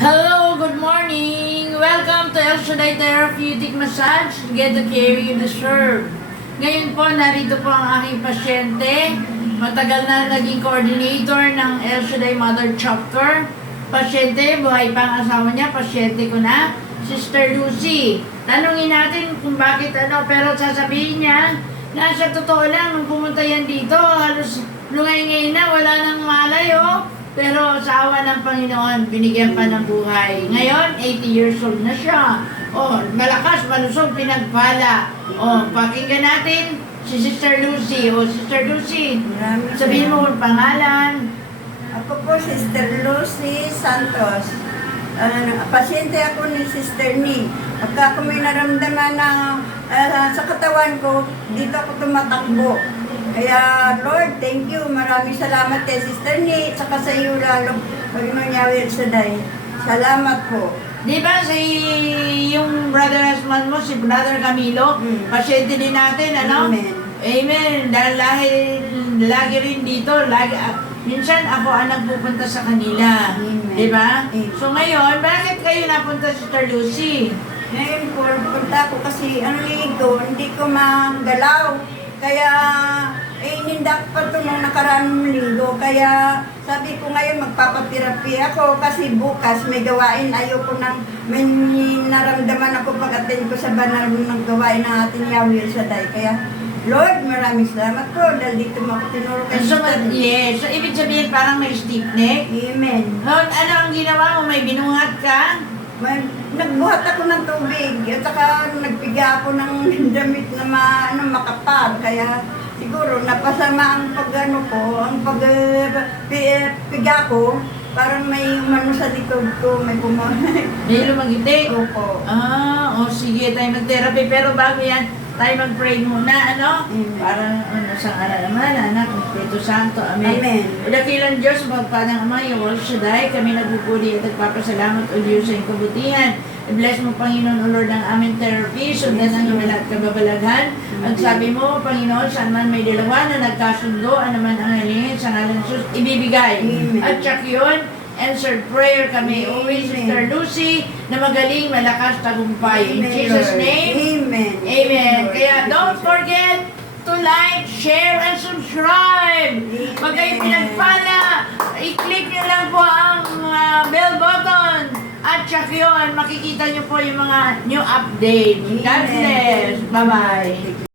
Hello, good morning! Welcome to El Shaddai Therapeutic Massage. Get the care you deserve. Ngayon po, narito po ang aking pasyente. Matagal na naging coordinator ng El Shaddai Mother Chapter. Pasyente, buhay pa ang asawa niya. Pasyente ko na, Sister Lucy. Tanungin natin kung bakit pero sasabihin niya na sa totoo lang, nung pumunta yan dito, halos lungay-ngay na, wala nang malay, Pero sa awa ng Panginoon, binigyan pa ng buhay. Ngayon, 80 years old na siya. Malakas, malusog, pinagpala. Pakinggan natin si Sister Lucy. Sister Lucy, sabihin mo ang pangalan. Ako po, Sister Lucy Santos. Pasyente ako ni Sister Ni. Pagka ako may naramdaman na sa katawan ko, dito ako tumatakbo. Kaya, Lord, thank you. Maraming salamat kay Sister Ni, saka sa iyo lalo, Panginoon Yahweh El Shaddai. Salamat po. Di ba yung brother husband mo, si Brother Camilo, pasyente din natin, Amen. Amen. Dahil lagi rin dito, minsan ako ang nagpupunta sa kanila. Amen. Di ba? Amen. So ngayon, bakit kayo napunta, Sister Lucy? Ngayon po, punta ko kasi hindi ko magalaw. Kaya, inindak pa ito nung nakaraang linggo. Kaya, sabi ko ngayon magpapaterapi ako kasi bukas may gawain. Ayoko nang may naramdaman ako pag-attend ko sa banal ng gawain ng ating Yahweh El Shaddai. Kaya, Lord, maraming salamat po dahil dito mo ako tinuro kay So, ibig sabihin parang may stiff neck? Amen. Ano ang ginawa mo? May binuhat ka? Nagbuhat ako ng tubig at saka nagpiga ako ng damit na makapal. Kaya siguro napasama ang ang pagpiga ko. Parang may umano sa likod ko, may pumahay. May lumagiti? Opo. Sige, tayo mag-therapy. Pero bago yan, tayo mag-pray muna, Amen. Para, sa ngalan naman, Anak, Espiritu Santo, Amen. Amen. Dakilang Diyos, magpadang Ama, yung El Shaddai, kami nagpupuli at nagpapasalamat o Diyos sa iyong kabutihan. I-bless mo, Panginoon, O Lord, ang aming therapy, sundan ang iyong lahat kababalaghan. At sabi mo, Panginoon, saan man may dalawa na nagkasundo, anuman ang halingin, sa ngalan ng Jesus, ibibigay. Amen. At tsak yun, answered prayer kami. Always, Sister Lucy, na magaling, malakas, tagumpay. In Jesus' name, Amen. Amen. Kaya don't forget to like, share, and subscribe. Pag kayo pinagpala, i-click nyo lang po ang bell button. At check yun, makikita nyo po yung mga new updates. God bless. Bye-bye.